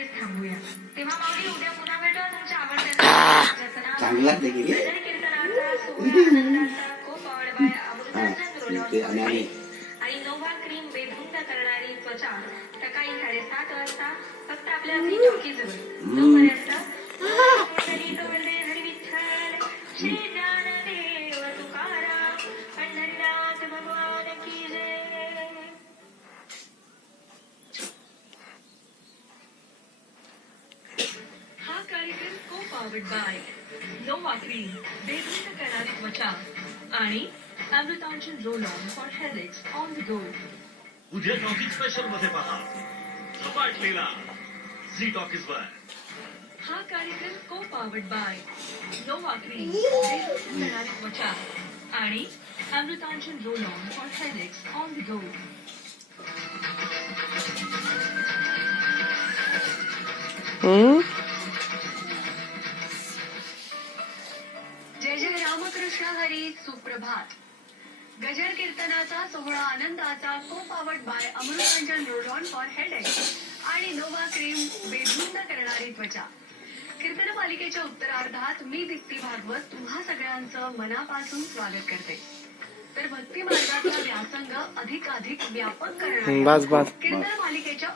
इथेच थांबूया. तेव्हा माऊली उद्या पुन्हा भेटूया तुमच्या आवडत्या चांगला ते की भजन कीर्तनाचा सोहळा आनंदाचा खूप आवडबाय अमृतांजन रोलॉन आणि नोवा क्रीम बेधुंद करणारी त्वचा सकाळी 7:30 वाजता फक्त आपल्या झी टॉकीजवर. तोपर्यंत हरी विठ्ठल श्री ज्ञानदेव तुकाराम पंढरीनाथ भगवान की जय. हा कार्यक्रम co powered by Nova cream बेधुंद करणारी त्वचा आणि Amrutanjan roll on for headaches on the गो. उद्या टॉकीज स्पेशल मध्ये पहा झपाटलेला झी टॉकीज वर. हा कार्यक्रम co powered by Nova cream बेधुंद करणारी त्वचा आणि Amrutanjan roll on for headaches on the go. जय जय रामकृष्ण हरी. सुप्रभात. गजर कीर्तनाचा सोहळा आनंदाचा co powered by Amrutanjan roll on for headache आणि नोवा क्रीम बेधुंद करणारी त्वचा. कीर्तन मालिकेच्या उत्तरार्धात मी दीप्ती भागवत तुम्हा सगळ्यांचं मनापासून स्वागत करते. तर भक्ती मार्गाचा व्यासंग अधिकाधिक व्यापक करणाऱ्या कीर्तन मालिकेच्या